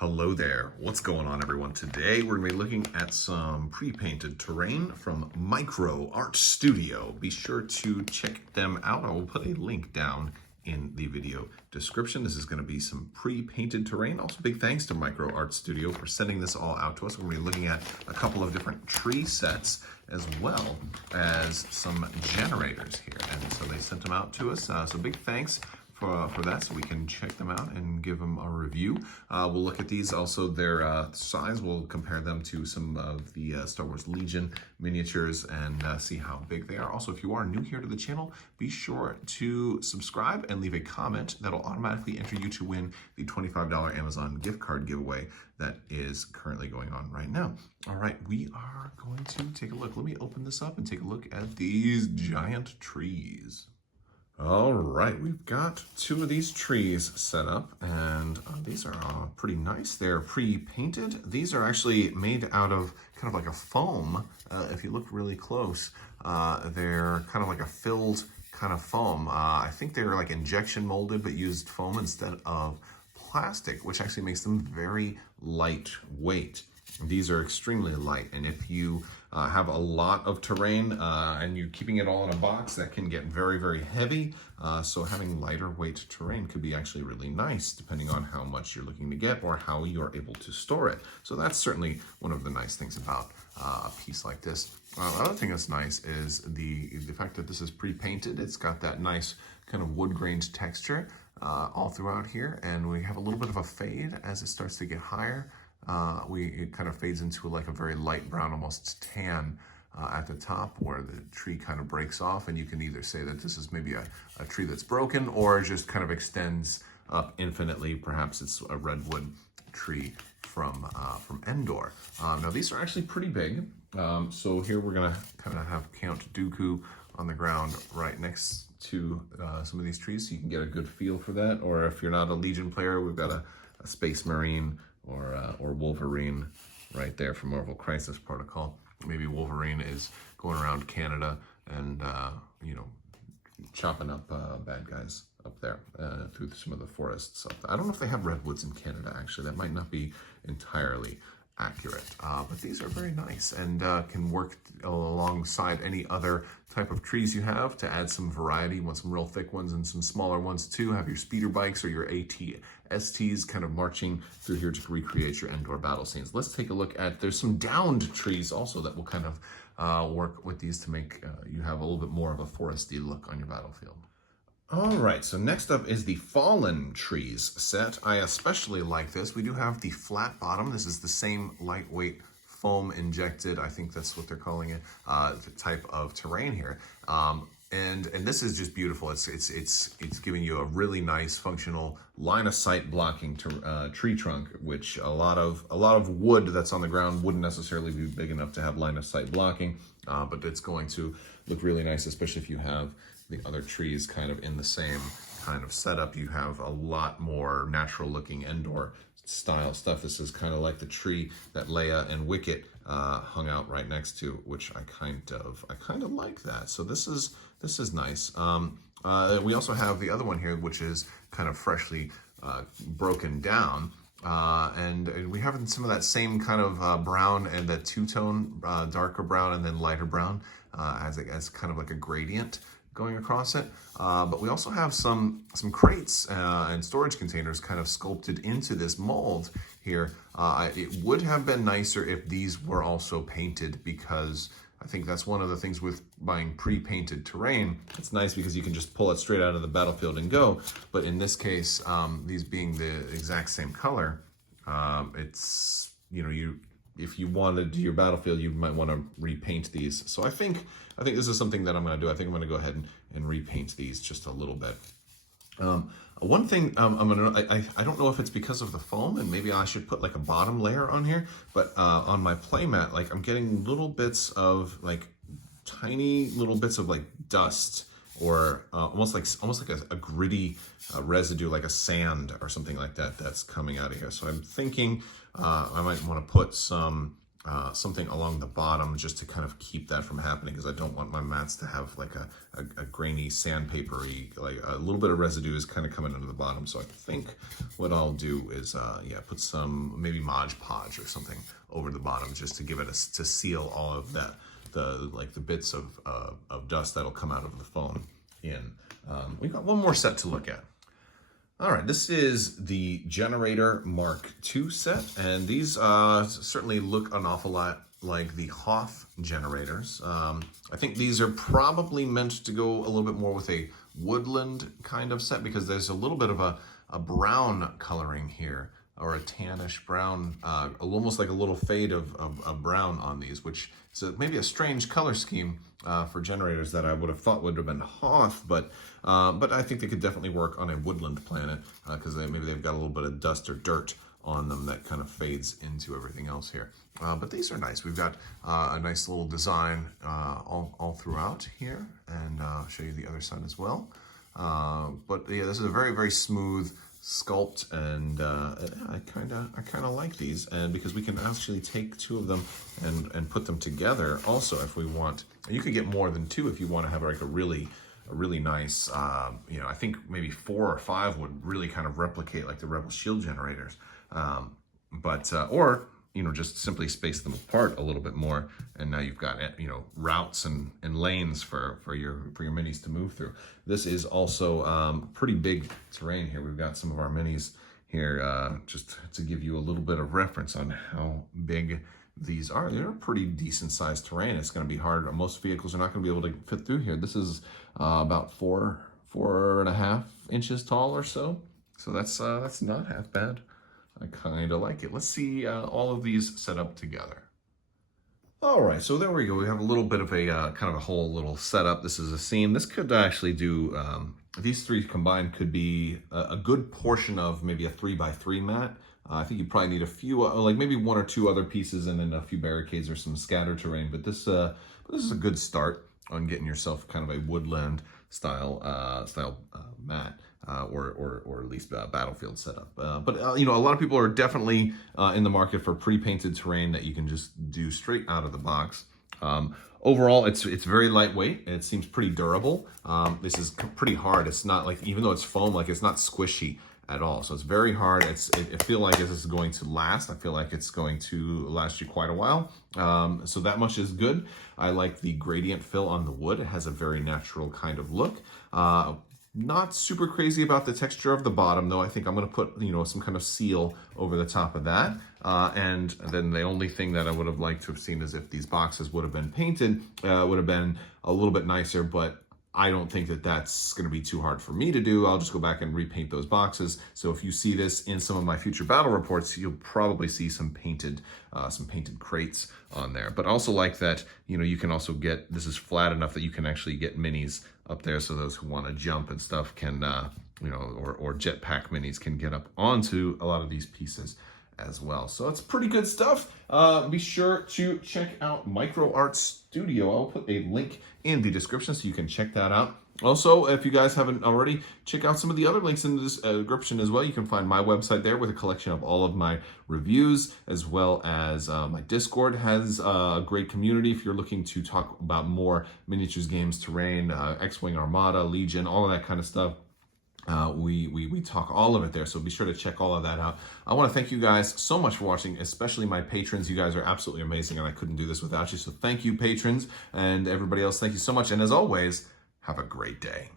Hello there, what's going on everyone? Today we're going to be looking at some pre-painted terrain from Micro Art Studio. Be sure to check them out. I will put a link down in the video description. This is going to be some pre-painted terrain. Also big thanks to Micro Art Studio for sending this all out to us. We're going to be looking at a couple of different tree sets as well as some generators here. And so they sent them out to us. So big thanks for that, so we can check them out and give them a review. We'll look at these, also their size. We'll compare them to some of the Star Wars Legion miniatures and see how big they are. Also, if you are new here to the channel, be sure to subscribe and leave a comment. That'll automatically enter you to win the $25 Amazon gift card giveaway that is currently going on right now. All right, we are going to take a look. Let me open this up and take a look at these giant trees. All right, we've got two of these trees set up, and these are pretty nice. They're pre-painted. These are actually made out of kind of like a foam. If you look really close, they're kind of like a filled kind of foam. I think they're like injection molded, but used foam instead of plastic, which actually makes them very lightweight. These are extremely light, and if you have a lot of terrain and you're keeping it all in a box, that can get very, very heavy. So having lighter weight terrain could be actually really nice, depending on how much you're looking to get or how you're able to store it. So that's certainly one of the nice things about a piece like this. Another thing that's nice is the fact that this is pre-painted. It's got that nice kind of wood-grained texture all throughout here, and we have a little bit of a fade as it starts to get higher. It kind of fades into like a very light brown, almost tan at the top, where the tree kind of breaks off, and you can either say that this is maybe a tree that's broken or just kind of extends up infinitely. Perhaps it's a redwood tree from Endor. Now these are actually pretty big. So here we're gonna kind of have Count Dooku on the ground right next to some of these trees, so you can get a good feel for that. Or if you're not a Legion player, we've got a Space Marine or Wolverine right there from Marvel Crisis Protocol. Maybe Wolverine is going around Canada and chopping up bad guys up there through some of the forests up there. I don't know if they have redwoods in Canada, actually. That might not be entirely accurate, but these are very nice and can work alongside any other type of trees you have to add some variety. You want some real thick ones and some smaller ones too. Have your speeder bikes or your AT-STs kind of marching through here to recreate your Endor battle scenes. Let's take a look at, there's some downed trees also that will kind of work with these to make you have a little bit more of a foresty look on your battlefield. All right, so next up is the Fallen Trees set. I especially like this. We do have the flat bottom. This is the same lightweight foam injected, I think that's what they're calling it, the type of terrain here. And this is just beautiful. It's giving you a really nice functional line of sight blocking tree trunk, which a lot of wood that's on the ground wouldn't necessarily be big enough to have line of sight blocking, but it's going to look really nice, especially if you have the other trees kind of in the same kind of setup. You have a lot more natural looking Endor style stuff. This is kind of like the tree that Leia and Wicket hung out right next to, which I kind of like that. So this is nice. We also have the other one here, which is kind of freshly broken down. And we have some of that same kind of brown and that two-tone, darker brown and then lighter brown as kind of like a gradient going across it. But we also have some crates and storage containers kind of sculpted into this mold here. It would have been nicer if these were also painted, because I think that's one of the things with buying pre-painted terrain. It's nice because you can just pull it straight out of the battlefield and go. But in this case, these being the exact same color, it's, if you wanted your battlefield, you might want to repaint these. So I think this is something that I'm going to do. I think I'm going to go ahead and repaint these just a little bit. One thing I don't know if it's because of the foam, and maybe I should put like a bottom layer on here, but on my playmat, like I'm getting little bits of like tiny little bits of like dust, or almost like a gritty residue, like a sand or something like that, that's coming out of here. So I'm thinking I might want to put some something along the bottom just to kind of keep that from happening, because I don't want my mats to have like a grainy sandpapery, like a little bit of residue is kind of coming into the bottom. So I think what I'll do is put some maybe Mod Podge or something over the bottom just to give it to seal all of that, the bits of dust that'll come out of the phone in. We've got one more set to look at. All right, this is the Generator Mark II set, and these certainly look an awful lot like the Hoth generators. I think these are probably meant to go a little bit more with a woodland kind of set, because there's a little bit of a brown coloring here, or a tannish brown, almost like a little fade of brown on these, which is maybe a strange color scheme for generators that I would have thought would have been Hoth, but I think they could definitely work on a woodland planet, because maybe they've got a little bit of dust or dirt on them that kind of fades into everything else here. But these are nice. We've got a nice little design all throughout here, and I'll show you the other side as well. But yeah, this is a very, very smooth sculpt, and I kind of like these, and because we can actually take two of them and put them together also if we want. And you could get more than two if you want to have like a really nice, I think maybe 4 or 5 would really kind of replicate like the Rebel Shield generators, or just simply space them apart a little bit more, and now you've got routes and lanes for your minis to move through. This is also pretty big terrain here. We've got some of our minis here just to give you a little bit of reference on how big these are. They're a pretty decent sized terrain. It's going to be hard. Most vehicles are not going to be able to fit through here. This is about 4.5 inches tall or so. So that's not half bad. I kind of like it. Let's see all of these set up together. All right, so there we go. We have a little bit of a kind of a whole little setup. This is a scene. This could actually do, these three combined could be a good portion of maybe a 3x3 mat. I think you probably need a few, like maybe 1 or 2 other pieces, and then a few barricades or some scatter terrain. But this is a good start on getting yourself kind of a woodland style mat. Or at least battlefield setup. But a lot of people are definitely in the market for pre-painted terrain that you can just do straight out of the box. Overall, it's very lightweight, and it seems pretty durable. This is pretty hard. It's not like, even though it's foam, like it's not squishy at all. So it's very hard. I feel like this is going to last. I feel like it's going to last you quite a while. So that much is good. I like the gradient fill on the wood. It has a very natural kind of look. Not super crazy about the texture of the bottom, though. I think I'm going to put, some kind of seal over the top of that. And then the only thing that I would have liked to have seen is if these boxes would have been painted, would have been a little bit nicer, but I don't think that that's going to be too hard for me to do. I'll just go back and repaint those boxes. So if you see this in some of my future battle reports, you'll probably see some painted crates on there. But I also like that, you can also get, this is flat enough that you can actually get minis up there, so those who want to jump and stuff can, or jetpack minis can get up onto a lot of these pieces as well. So it's pretty good stuff. Be sure to check out Micro Art Studio. I'll put a link in the description so you can check that out. Also, if you guys haven't already, check out some of the other links in the description as well. You can find my website there with a collection of all of my reviews, as well as my Discord has a great community if you're looking to talk about more miniatures games, terrain, X-Wing Armada, Legion, all of that kind of stuff. We talk all of it there, so be sure to check all of that out. I want to thank you guys so much for watching, especially my patrons. You guys are absolutely amazing, and I couldn't do this without you. So thank you, patrons, and everybody else. Thank you so much, and as always, have a great day.